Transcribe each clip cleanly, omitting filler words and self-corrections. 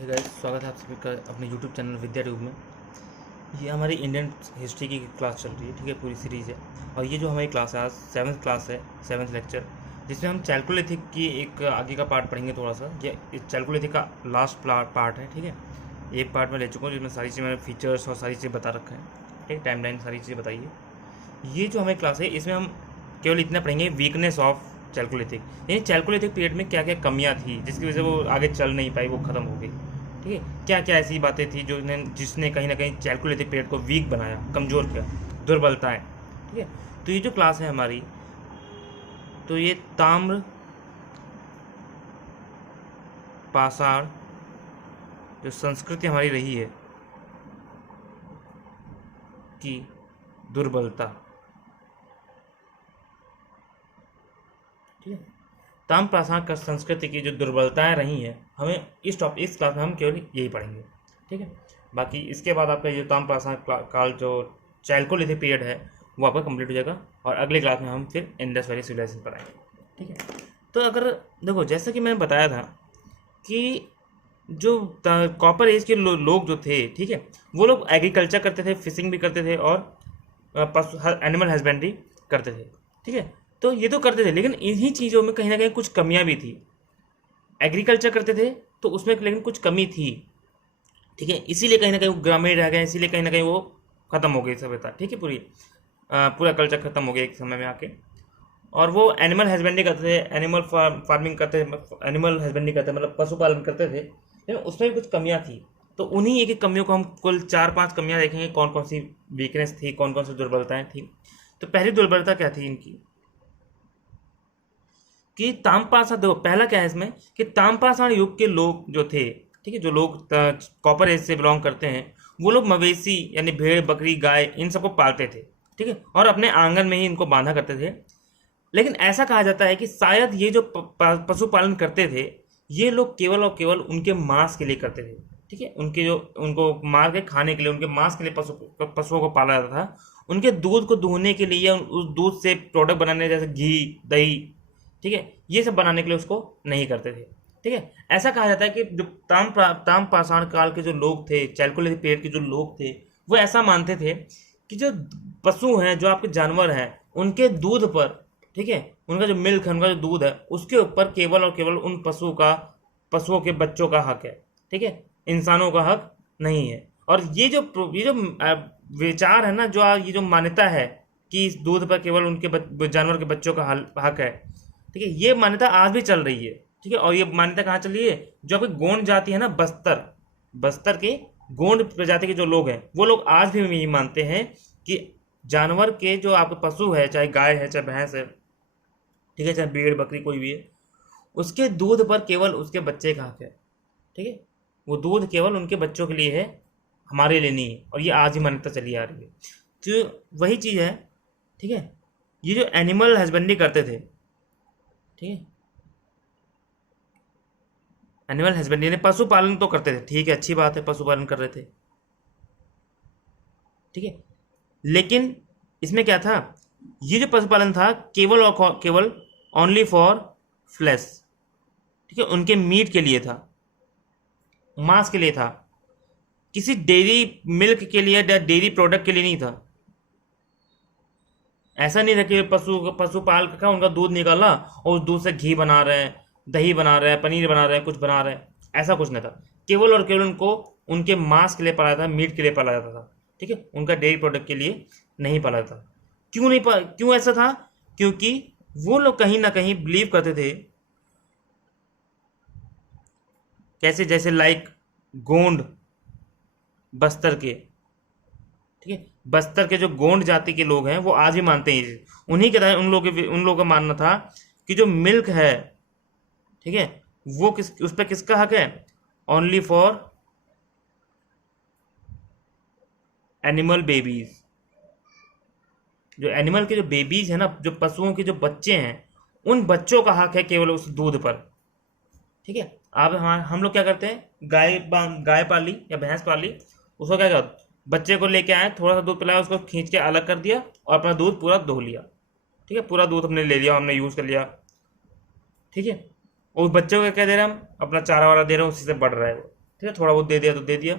Hey guys, स्वागत है आप सभी का अपने यूट्यूब चैनल विद्या ट्यूब में। ये हमारी इंडियन हिस्ट्री की क्लास चल रही है, ठीक है, पूरी सीरीज़ है। और ये जो हमारी क्लास है आज 7th क्लास है, 7th लेक्चर, जिसमें हम चैल्कोलिथिक की एक आगे का पार्ट पढ़ेंगे थोड़ा सा। ये चैल्कोलिथिक का लास्ट पार्ट है, ठीक है। एक पार्ट में ले चुका हूँ जिसमें सारी चीज़ें, मैंने फीचर्स और सारी चीज़ें बता रखा है, ठीक, टाइमलाइन सारी चीज़ें बताइए। ये जो हमारी क्लास है इसमें हम केवल इतना पढ़ेंगे, वीकनेस ऑफ चैल्कोलिथिक, यानी चैल्कोलिथिक पीरियड में क्या क्या कमियां थी जिसकी वजह से वो आगे चल नहीं पाई, वो ख़त्म हो गई, ठीक है। क्या क्या ऐसी बातें थी जिसने कहीं ना कहीं चैल्कोलिथिक पीरियड को वीक बनाया, कमज़ोर किया, दुर्बलताएं, ठीक है। तो ये जो क्लास है हमारी, तो ये ताम्र पाषाण जो संस्कृति हमारी रही है की दुर्बलता, ठीक है। ताम्र पाषाण का संस्कृति की जो दुर्बलताएं रही हैं, हमें इस क्लास में हम केवल यही पढ़ेंगे, ठीक है। बाकी इसके बाद आपका जो ताम्र पाषाण काल जो चैल्कोलिथिक पीरियड है वो आपका कंप्लीट हो जाएगा, और अगले क्लास में हम फिर इंडस वैली सिविलाइजेशन पढ़ाएंगे, ठीक है। तो अगर देखो, जैसा कि मैंने बताया था कि जो कॉपर एज के लोग जो थे, ठीक है, वो लोग एग्रीकल्चर करते थे, फिशिंग भी करते थे, और एनिमल हस्बेंड्री करते थे, ठीक है। तो ये तो करते थे, लेकिन इन्हीं चीज़ों में कहीं ना कहीं कुछ कमियां भी थी। एग्रीकल्चर करते थे तो उसमें लेकिन कुछ कमी थी, ठीक है, इसीलिए कहीं ना कहीं वो ग्रामीण रह गए, इसीलिए कहीं ना कहीं वो ख़त्म हो गई सभ्यता, ठीक है, पूरा कल्चर ख़त्म हो गया एक समय में आके। और वो एनिमल हस्बेंड्री करते थे, एनिमल फार्मिंग करते थे, एनिमल हस्बेंड्री करते मतलब पशुपालन करते थे, लेकिन उसमें भी कुछ कमियां थी। तो उन्हीं एक एक कमियों को हम कुल 4-5 कमियां देखेंगे, कौन कौन सी वीकनेस थी, कौन कौन सी दुर्बलताएं थी। तो पहली दुर्बलता क्या थी इनकी कि ताम्रपाषाण, देखो पहला क्या है इसमें कि ताम्रपाषाण युग के लोग जो थे, ठीक है, जो लोग कॉपर एज से बिलोंग करते हैं, वो लोग मवेशी यानी भेड़ बकरी गाय इन सबको पालते थे, ठीक है, और अपने आंगन में ही इनको बांधा करते थे। लेकिन ऐसा कहा जाता है कि शायद ये जो पशुपालन करते थे, ये लोग केवल और केवल उनके मांस के लिए करते थे, ठीक है, उनको मार के खाने के लिए, उनके मांस के लिए पशुओं को पाला जाता था। उनके दूध को दुहने के लिए या उस दूध से प्रोडक्ट बनाने, जैसे घी दही, ठीक है, ये सब बनाने के लिए उसको नहीं करते थे, ठीक है। ऐसा कहा जाता है कि जो ताम्रपाषाण काल के जो लोग थे, चैल्कोलिथिक पीरियड के जो लोग थे, वो ऐसा मानते थे कि जो पशु हैं, जो आपके जानवर हैं, उनके दूध पर, ठीक है, उनका जो मिल्क है, उनका जो दूध है, उसके ऊपर केवल और केवल उन पशुओं के बच्चों का हक है, ठीक है, इंसानों का हक नहीं है। और ये जो विचार है ना, ये जो मान्यता है कि इस दूध पर केवल उनके जानवर के बच्चों का हक है, ठीक है, ये मान्यता आज भी चल रही है, ठीक है। और ये मान्यता कहाँ चल रही है, जो आपकी गोंड जाति है ना, बस्तर के गोंड प्रजाति के जो लोग हैं, वो लोग आज भी यही मानते हैं कि जानवर के जो आपके पशु है, चाहे गाय है चाहे भैंस है, ठीक है, चाहे भेड़ बकरी कोई भी है, उसके दूध पर केवल उसके बच्चे का हक है, ठीक है। वो दूध केवल उनके बच्चों के लिए है, हमारे लिए नहीं है। और ये आज ही मान्यता चली आ रही है। तो वही चीज़ है, ठीक है। ये जो एनिमल हस्बेंड्री करते थे, ठीक है, एनिमल हस्बेंड्री यानी पशुपालन तो करते थे, ठीक है, अच्छी बात है, पशुपालन कर रहे थे, ठीक है। लेकिन इसमें क्या था, ये जो पशुपालन था केवल और केवल ओनली फॉर फ्लैश, ठीक है, उनके मीट के लिए था, मांस के लिए था, किसी डेयरी मिल्क के लिए, डेयरी प्रोडक्ट के लिए नहीं था। ऐसा नहीं था कि पशु पाल का उनका दूध निकाला और उस दूध से घी बना रहे हैं, दही बना रहे हैं, पनीर बना रहे हैं, कुछ बना रहे हैं, ऐसा कुछ नहीं था। केवल और केवल उनको उनके मांस के लिए पाला था, मीट के लिए पाला जाता था, ठीक है, उनका डेयरी प्रोडक्ट के लिए नहीं पाला था। क्यों ऐसा था, क्योंकि वो लोग कहीं ना कहीं बिलीव करते थे, कैसे, जैसे लाइक गोंड बस्तर के, ठीक है, बस्तर के जो गोंड जाति के लोग हैं वो आज भी मानते हैं, उन्हीं के तरह उन लोगों का मानना था कि जो मिल्क है, ठीक है, वो उस पर किसका हक है, ओनली फॉर एनिमल बेबीज। जो एनिमल के जो बेबीज है ना, जो पशुओं के जो बच्चे हैं, उन बच्चों का हक है केवल उस दूध पर, ठीक है। अब हम लोग क्या करते हैं, गाय पाली या भैंस पाली, उसको क्या करते, बच्चे को लेके आए, थोड़ा सा दूध पिलाया, उसको खींच के अलग कर दिया और अपना दूध पूरा धो लिया, ठीक है, पूरा दूध हमने ले लिया, हमने यूज़ कर लिया, ठीक है। और उस बच्चे को क्या दे रहे हैं हम, अपना चारा वारा दे रहे हैं, उसी से बढ़ रहा है वो, ठीक है, थोड़ा बहुत दे दिया तो दे दिया,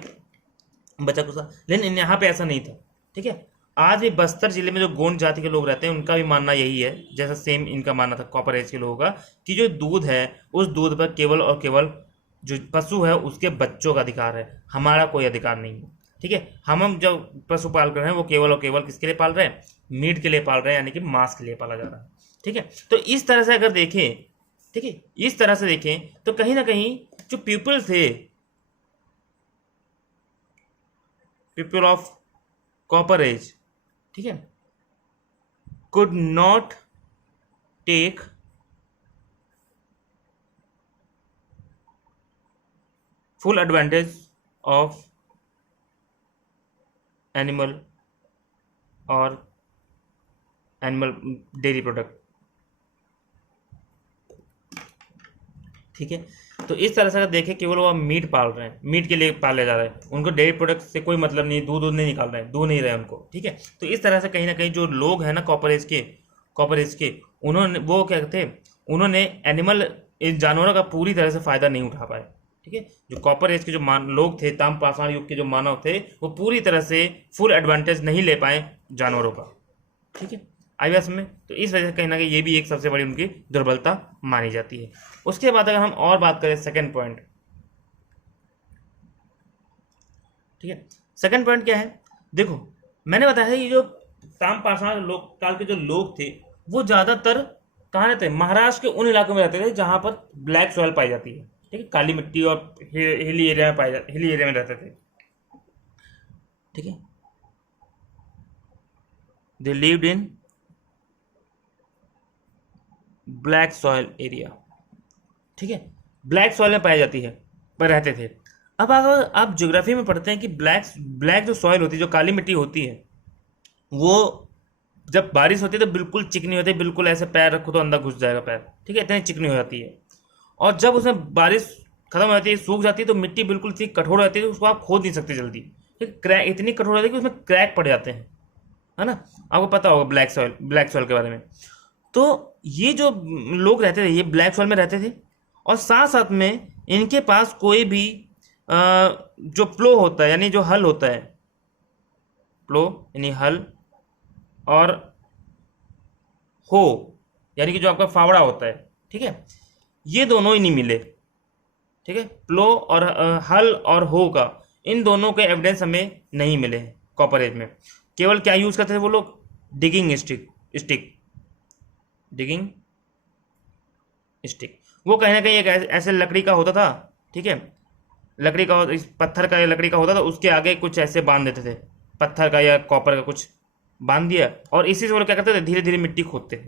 बचा कुछ। लेकिन यहाँ पे ऐसा नहीं था, ठीक है। आज भी बस्तर जिले में जो गोंड जाति के लोग रहते हैं उनका भी मानना यही है, जैसा सेम इनका मानना था कॉपर एज के लोगों का, कि जो दूध है उस दूध पर केवल और केवल जो पशु है उसके बच्चों का अधिकार है, हमारा कोई अधिकार नहीं है, ठीक है। हम जब पशु पाल कर रहे हैं वो केवल और केवल किसके लिए पाल रहे हैं, मीट के लिए पाल रहे हैं, यानी कि मांस के लिए पाला जा रहा है, ठीक है। तो इस तरह से अगर देखें, ठीक है, इस तरह से देखें तो कहीं ना कहीं जो पीपल थे, पीपल ऑफ कॉपर एज, ठीक है, could not take full advantage of animal और एनिमल डेयरी प्रोडक्ट, ठीक है। तो इस तरह से अगर देखें केवल वो मीट पाल रहे हैं, मीट के लिए पाले जा रहे हैं, उनको डेयरी प्रोडक्ट से कोई मतलब नहीं, दूध नहीं निकाल रहे हैं, दूध नहीं रहे उनको, ठीक है। तो इस तरह से कहीं ना कहीं जो लोग हैं ना कॉपर एज के उन्होंने वो क्या कहते हैं, उन्होंने एनिमल इन जानवरों का पूरी तरह से फायदा नहीं उठा पाए, ठीक है। जो कॉपर एज के जो लोग थे, ताम्रपाषाण युग के जो मानव थे, वो पूरी तरह से फुल एडवांटेज नहीं ले पाए जानवरों का, ठीक है, आईवीएस में। तो इस वजह से कहीं ना कहीं ये भी एक सबसे बड़ी उनकी दुर्बलता मानी जाती है। उसके बाद अगर हम और बात करें सेकंड पॉइंट, ठीक है, सेकंड पॉइंट क्या है, देखो मैंने बताया है कि जो ताम्रपाषाण लोग काल के जो लोग थे वो ज्यादातर कहाँ रहते हैं, महाराष्ट्र के उन इलाकों में रहते थे जहां पर ब्लैक सॉइल पाई जाती है, ठीक है, काली मिट्टी और हिली एरिया में हिली एरिया में रहते थे, ठीक है। They lived in black soil area, ठीक है, ब्लैक सॉइल में पाई जाती है पर रहते थे। अब अगर आप ज्योग्राफी में पढ़ते हैं कि ब्लैक जो सॉइल होती है, जो काली मिट्टी होती है, वो जब बारिश होती है तो बिल्कुल चिकनी होती है, बिल्कुल ऐसे पैर रखो तो अंदर घुस जाएगा पैर, ठीक है, इतनी चिकनी हो जाती है। और जब उसमें बारिश खत्म हो जाती है, सूख जाती है, तो मिट्टी बिल्कुल इतनी कठोर हो जाती है, उसको आप खोद नहीं सकते जल्दी, ठीक, क्रैक इतनी कठोर हो जाती है कि उसमें क्रैक पड़ जाते हैं, है ना, आपको पता होगा ब्लैक सॉइल के बारे में। तो ये जो लोग रहते थे ये ब्लैक सॉइल में रहते थे, और साथ साथ में इनके पास कोई भी जो प्लो होता है, यानी जो हल होता है, प्लो यानी हल, और हो यानी कि जो आपका फावड़ा होता है, ठीक है, ये दोनों ही नहीं मिले, ठीक है, प्लो और हल और हो का, इन दोनों के एविडेंस हमें नहीं मिले कॉपर एज में। केवल क्या यूज करते थे वो लोग, डिगिंग स्टिक, वो कहीं ना कहीं एक ऐसे लकड़ी का होता था, ठीक है, लकड़ी का, इस पत्थर का या लकड़ी का होता था, उसके आगे कुछ ऐसे बांध देते थे, पत्थर का या कॉपर का कुछ बांध दिया, और इसी से वो लोग क्या करते थे, धीरे धीरे मिट्टी खोदते थे,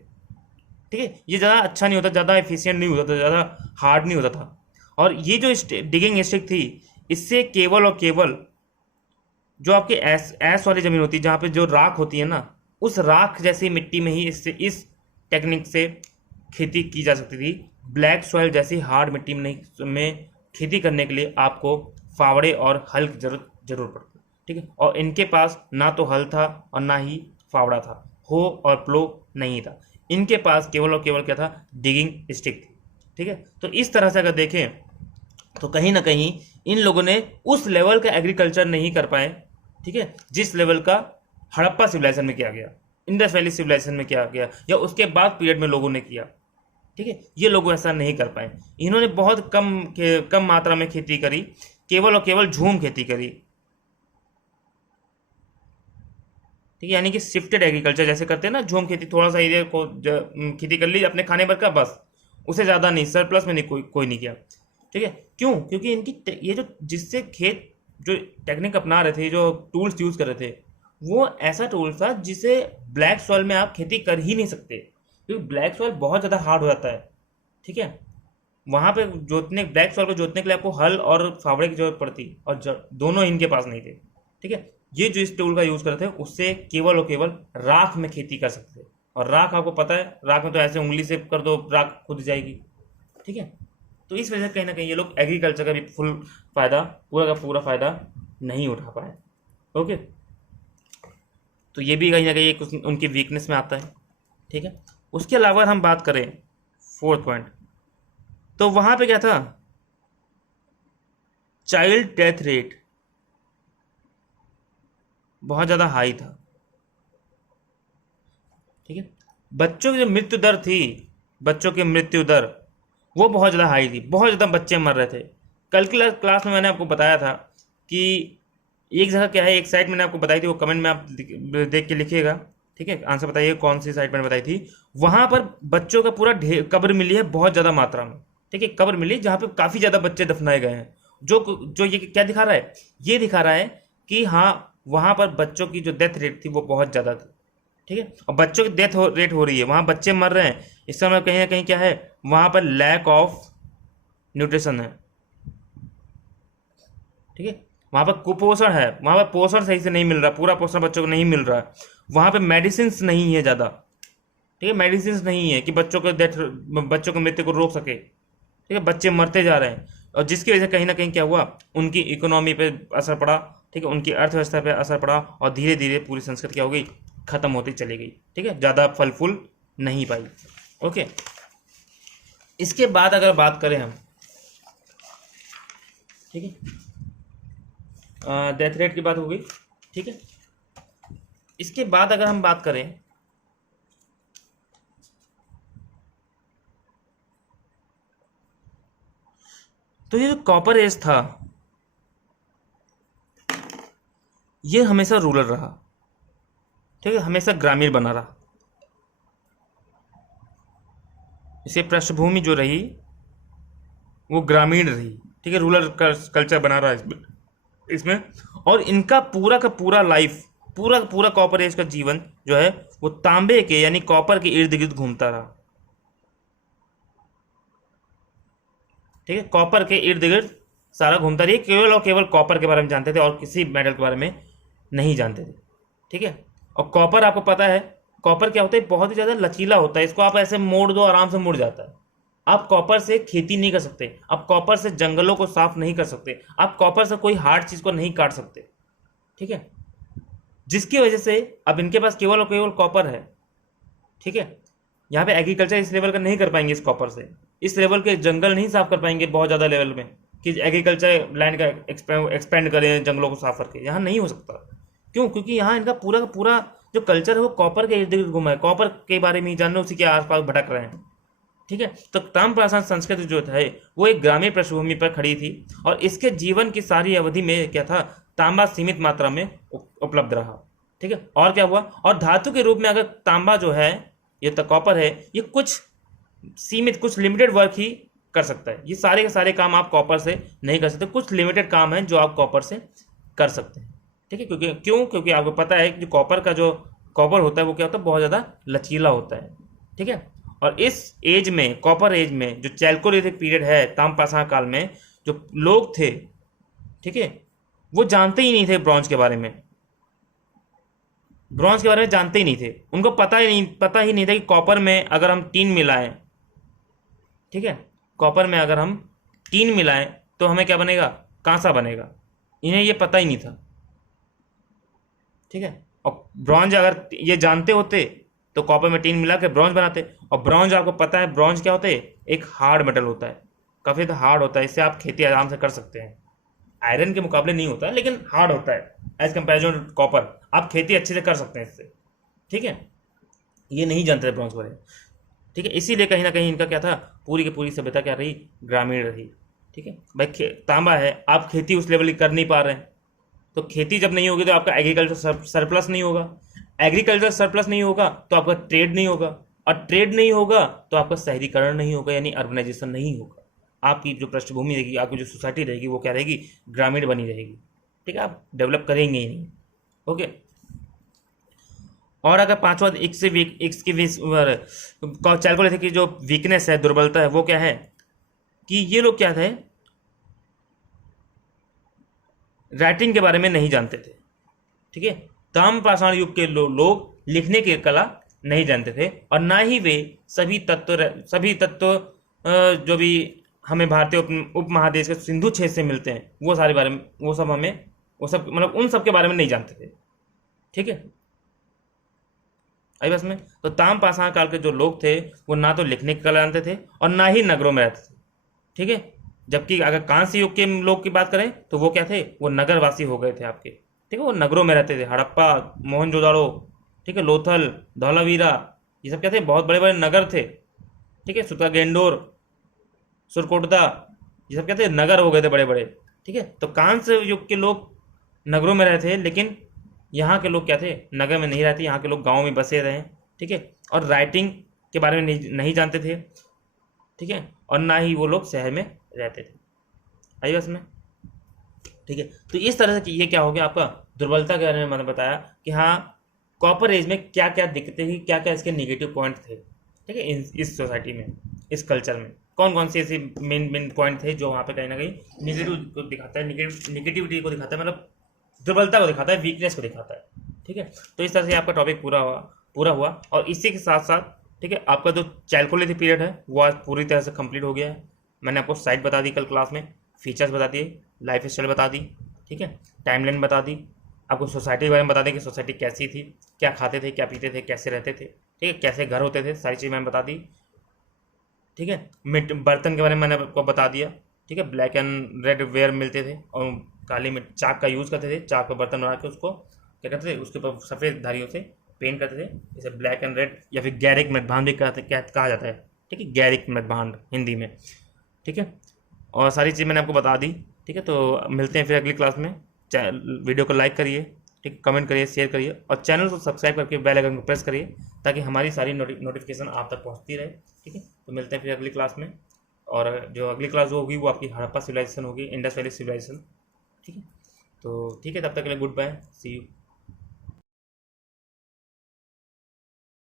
ठीक है। ये ज़्यादा अच्छा नहीं होता, ज़्यादा एफिशिएंट नहीं होता था, ज़्यादा हार्ड नहीं होता था। और ये जो डिगिंग स्टिक थी, इससे केवल और केवल जो आपकी ऐस वाली ज़मीन होती है, जहाँ पे जो राख होती है ना, उस राख जैसी मिट्टी में ही इस टेक्निक से खेती की जा सकती थी। ब्लैक सॉइल जैसी हार्ड मिट्टी में खेती करने के लिए आपको फावड़े और हल की जरूर पड़ती, ठीक है। और इनके पास ना तो हल था और ना ही फावड़ा था, हो और प्लो नहीं था, इनके पास केवल और केवल क्या था, डिगिंग स्टिक थी, ठीक है। तो इस तरह से अगर देखें तो कहीं ना कहीं इन लोगों ने उस लेवल का एग्रीकल्चर नहीं कर पाए, ठीक है, जिस लेवल का हड़प्पा सिविलाइजेशन में किया गया, इंडस वैली सिविलाइजेशन में किया गया, या उसके बाद पीरियड में लोगों ने किया, ठीक है। ये लोग ऐसा नहीं कर पाए, इन्होंने बहुत कम मात्रा में खेती करी, केवल और केवल झूम खेती करी, ठीक है, यानी कि शिफ्टेड एग्रीकल्चर जैसे करते हैं ना, झूम खेती, थोड़ा सा एरिया को खेती कर ली अपने खाने भर का, बस उसे ज़्यादा नहीं, सरप्लस में नहीं, कोई नहीं किया, ठीक है। क्यों? क्योंकि इनकी ये जो जिससे खेत जो टेक्निक अपना रहे थे, जो टूल्स यूज़ कर रहे थे, वो ऐसा टूल था जिसे ब्लैक सॉइल में आप खेती कर ही नहीं सकते, क्योंकि ब्लैक सॉइल बहुत ज़्यादा हार्ड हो जाता है, ठीक है। वहाँ पे ब्लैक सॉइल को जोतने के लिए आपको हल और फावड़े की जरूरत पड़ती, और दोनों इनके पास नहीं थे, ठीक है। ये जो इस टूल का यूज़ करते थे, उससे केवल और केवल राख में खेती कर सकते थे, और राख आपको पता है, राख में तो ऐसे उंगली से कर दो राख खुद जाएगी, ठीक है। तो इस वजह से कहीं ना कहीं ये लोग एग्रीकल्चर का भी फुल फायदा, पूरा का पूरा फायदा नहीं उठा पाए, ओके। तो ये भी कहीं ना कहीं एक उनकी वीकनेस में आता है, ठीक है। उसके अलावा हम बात करें फोर्थ पॉइंट, तो वहाँ पे क्या था, चाइल्ड डेथ रेट बहुत ज़्यादा हाई था। ठीक है, बच्चों की जो मृत्यु दर थी, बच्चों की मृत्यु दर वो बहुत ज़्यादा हाई थी, बहुत ज़्यादा बच्चे मर रहे थे। कल की क्लास में मैंने आपको बताया था कि एक जगह क्या है, एक साइट मैंने आपको बताई थी, वो कमेंट में आप देख के लिखिएगा। ठीक है, आंसर बताइए कौन सी साइट मैंने बताई थी। वहाँ पर बच्चों का पूरा ढेर कब्र मिली है बहुत ज़्यादा मात्रा में। ठीक है, कब्र मिली जहाँ पे काफ़ी ज़्यादा बच्चे दफनाए गए हैं। जो जो ये क्या दिखा रहा है, ये दिखा रहा है कि हाँ, वहाँ पर बच्चों की जो डेथ रेट थी वो बहुत ज़्यादा थी। ठीक है, और बच्चों की डेथ रेट हो रही है, वहाँ बच्चे मर रहे हैं, इसका मतलब कहीं ना कहीं क्या है, वहाँ पर लैक ऑफ न्यूट्रिशन है। ठीक है, वहाँ पर कुपोषण है, वहाँ पर पोषण सही से नहीं मिल रहा, पूरा पोषण बच्चों को नहीं मिल रहा है। वहाँ पे मेडिसिन नहीं है ज़्यादा। ठीक है, मेडिसिन नहीं है कि बच्चों को डेथ, बच्चों की मृत्यु को रोक सके। ठीक है, बच्चे मरते जा रहे हैं, और जिसकी वजह से कहीं ना कहीं क्या हुआ, उनकी इकोनॉमी पे असर पड़ा। ठीक है, उनकी अर्थव्यवस्था पे असर पड़ा, और धीरे धीरे पूरी संस्कृति क्या हो गई, खत्म होती चली गई। ठीक है, ज़्यादा फल फूल नहीं पाई। ओके, इसके बाद अगर बात करें हम, ठीक है, डेथ रेट की बात हो गई। ठीक है, इसके बाद अगर हम बात करें तो ये जो कॉपर एज था, ये हमेशा रूरल रहा। ठीक है, हमेशा ग्रामीण बना रहा। इसे पृष्ठभूमि जो रही वो ग्रामीण रही। ठीक है, रूरल कल्चर बना रहा है इसमें। और इनका पूरा का पूरा लाइफ, पूरा का पूरा कॉपर एज का जीवन जो है वो तांबे के यानी कॉपर के इर्द गिर्द घूमता रहा। ठीक है, कॉपर के इर्द गिर्द सारा घूमता रही, केवल और केवल कॉपर के बारे में जानते थे और किसी मेटल के बारे में नहीं जानते थे। ठीक है, और कॉपर आपको पता है, कॉपर क्या होता है, बहुत ही ज़्यादा लचीला होता है। इसको आप ऐसे मोड़ दो, आराम से मुड़ जाता है। आप कॉपर से खेती नहीं कर सकते, आप कॉपर से जंगलों को साफ नहीं कर सकते, आप कॉपर से कोई हार्ड चीज़ को नहीं काट सकते। ठीक है, जिसकी वजह से अब इनके पास केवल और केवल कॉपर है। ठीक है, यहाँ पे एग्रीकल्चर इस लेवल का नहीं कर पाएंगे, इस कॉपर से इस लेवल के जंगल नहीं साफ कर पाएंगे बहुत ज़्यादा लेवल में, कि एग्रीकल्चर लैंड का एक्सपेंड करें जंगलों को साफ करके, यहाँ नहीं हो सकता। क्यों? क्योंकि यहाँ इनका पूरा का पूरा जो कल्चर है वो कॉपर के इर्द गिर्द घूमा है, कॉपर के बारे में ही जान रहे, उसी के आसपास भटक रहे हैं। ठीक है, तो ताम्रपाषाण संस्कृति जो है वो एक ग्रामीण पृष्ठभूमि पर खड़ी थी, और इसके जीवन की सारी अवधि में क्या था, तांबा सीमित मात्रा में उपलब्ध रहा। ठीक है, और क्या हुआ, और धातु के रूप में अगर तांबा जो है, ये तो कॉपर है, ये कुछ सीमित, कुछ लिमिटेड वर्क ही कर सकता है। ये सारे के सारे काम आप कॉपर से नहीं कर सकते, कुछ लिमिटेड काम है जो आप कॉपर से कर सकते हैं। ठीक है, क्योंकि आपको पता है कि जो कॉपर होता है वो क्या होता है, बहुत ज़्यादा लचीला होता है। ठीक है, और इस एज में, कॉपर एज में, जो चैल्कोलिथिक पीरियड है, ताम्रपाषाण काल में जो लोग थे, ठीक है, वो जानते ही नहीं थे ब्रॉन्ज के बारे में। ब्रॉन्ज के बारे में जानते ही नहीं थे, उनको पता ही नहीं था कि कॉपर में अगर हम टीन मिलाएं, ठीक है, कॉपर में अगर हम टीन मिलाएं तो हमें क्या बनेगा, कांसा बनेगा। इन्हें ये पता ही नहीं था। ठीक है, और ब्रॉन्ज अगर ये जानते होते तो कॉपर में टीन मिला के ब्रॉन्ज बनाते। और ब्रॉन्ज आपको पता है, ब्रॉन्ज क्या होते हैं, एक हार्ड मेटल होता है, काफ़ी हार्ड होता है, इससे आप खेती आराम से कर सकते हैं। आयरन के मुकाबले नहीं होता है, लेकिन हार्ड होता है एज कंपेरिजन कॉपर, आप खेती अच्छे से कर सकते हैं इससे। ठीक है, ये नहीं जानते थे ब्रॉन्ज के बारे में। ठीक है, इसीलिए कहीं ना कहीं इनका क्या था, पूरी की पूरी सभ्यता क्या रही, ग्रामीण रही। ठीक है भाई, तांबा है, आप खेती उस लेवल की कर नहीं पा रहे हैं, तो खेती जब नहीं होगी तो आपका एग्रीकल्चर सरप्लस नहीं होगा, एग्रीकल्चर सरप्लस नहीं होगा तो आपका ट्रेड नहीं होगा, और ट्रेड नहीं होगा तो आपका शहरीकरण नहीं होगा, यानी अर्बनाइजेशन नहीं होगा। आपकी जो पृष्ठभूमि रहेगी, आपकी जो सोसाइटी रहेगी वो क्या रहेगी, ग्रामीण बनी रहेगी। ठीक है, आप डेवलप करेंगे ही नहीं। ओके, और अगर पांचवा चैल्कोलिथिक की जो वीकनेस है, दुर्बलता है, वो क्या है कि ये लोग क्या थे, राइटिंग के बारे में नहीं जानते थे। ठीक है, ताम्रपाषाण युग के लोग लिखने की कला नहीं जानते थे, और ना ही वे सभी तत्व जो भी हमें भारतीय उपमहादेश के सिंधु क्षेत्र से मिलते हैं वो सारे बारे में, वो सब मतलब उन सब के बारे में नहीं जानते थे। ठीक है, आई बस में, तो ताम्रपाषाण काल के जो लोग थे वो ना तो लिखने की कला जानते थे और ना ही नगरों में रहते थे। ठीक है, जबकि अगर कांस्य युग के लोग की बात करें तो वो क्या थे, वो नगरवासी हो गए थे आपके, ठीक है, वो नगरों में रहते थे। हड़प्पा, मोहनजोदाड़ो, ठीक है, लोथल, धौलावीरा, ये सब क्या थे, बहुत बड़े बड़े नगर थे, ठीक है, सुतागेंडोर, सुरकोटदा, ये सब क्या थे, नगर हो गए थे बड़े बड़े, ठीक है। तो कांस्य युग के लोग नगरों में रहते थे, लेकिन यहाँ के लोग क्या थे, नगर में नहीं रहते, यहाँ के लोग गाँव में बसे रहे, ठीक है, और राइटिंग के बारे में नहीं जानते थे, ठीक है, और ना ही वो लोग शहर में रहते थे। आई बस में, ठीक है। तो इस तरह से ये क्या हो गया आपका, दुर्बलता के बारे में मैंने बताया कि हाँ, कॉपर एज में क्या क्या दिक्कतें थी, क्या क्या इसके निगेटिव पॉइंट थे, ठीक है, इस सोसाइटी में, इस कल्चर में कौन कौन से ऐसे मेन मेन पॉइंट थे जो वहाँ पे कहीं ना कहीं निगेटिव को दिखाता है, निगेटिविटी को दिखाता है, मतलब दुर्बलता को दिखाता है, वीकनेस को दिखाता है, ठीक है। तो इस तरह से आपका टॉपिक पूरा हुआ। और इसी के साथ साथ, ठीक है, आपका जो चैल्कुलेटिव पीरियड है वो आज पूरी तरह से कंप्लीट हो गया है। मैंने आपको साइट बता दी कल क्लास में, फीचर्स बता दिए, लाइफ स्टाइल बता दी, ठीक है, टाइमलाइन बता दी, आपको सोसाइटी के बारे में बता दें कि सोसाइटी कैसी थी, क्या खाते थे, क्या पीते थे, कैसे रहते थे, ठीक है, कैसे घर होते थे, सारी चीज़ मैंने बता दी, ठीक है। मिट बर्तन के बारे में मैंने आपको बता दिया, ठीक है, ब्लैक एंड रेड वेयर मिलते थे, और काली मिट्टी चाक का यूज़ करते थे, चाक पर बर्तन बना के उसको क्या करते थे, उसके ऊपर सफ़ेद धारियों से पेंट करते थे, इसे ब्लैक एंड रेड या फिर गैरिक मृतभांड भी कहा जाता है, ठीक है, गैरिक मृतभांड हिंदी में, ठीक है। और सारी चीज़ मैंने आपको बता दी, ठीक है। तो मिलते हैं फिर अगली क्लास में। वीडियो को लाइक करिए, ठीक, कमेंट करिए, शेयर करिए, और चैनल को सब्सक्राइब करके बेल आइकन को प्रेस करिए ताकि हमारी सारी नोटिफिकेशन आप तक पहुंचती रहे, ठीक है। तो मिलते हैं फिर अगली क्लास में, और जो अगली क्लास होगी वो आपकी हड़प्पा सिविलाइजेशन होगी, इंडस वैली सिविलाइजेशन, ठीक है। तो ठीक है, तब तक के लिए गुड बाय, सी यू।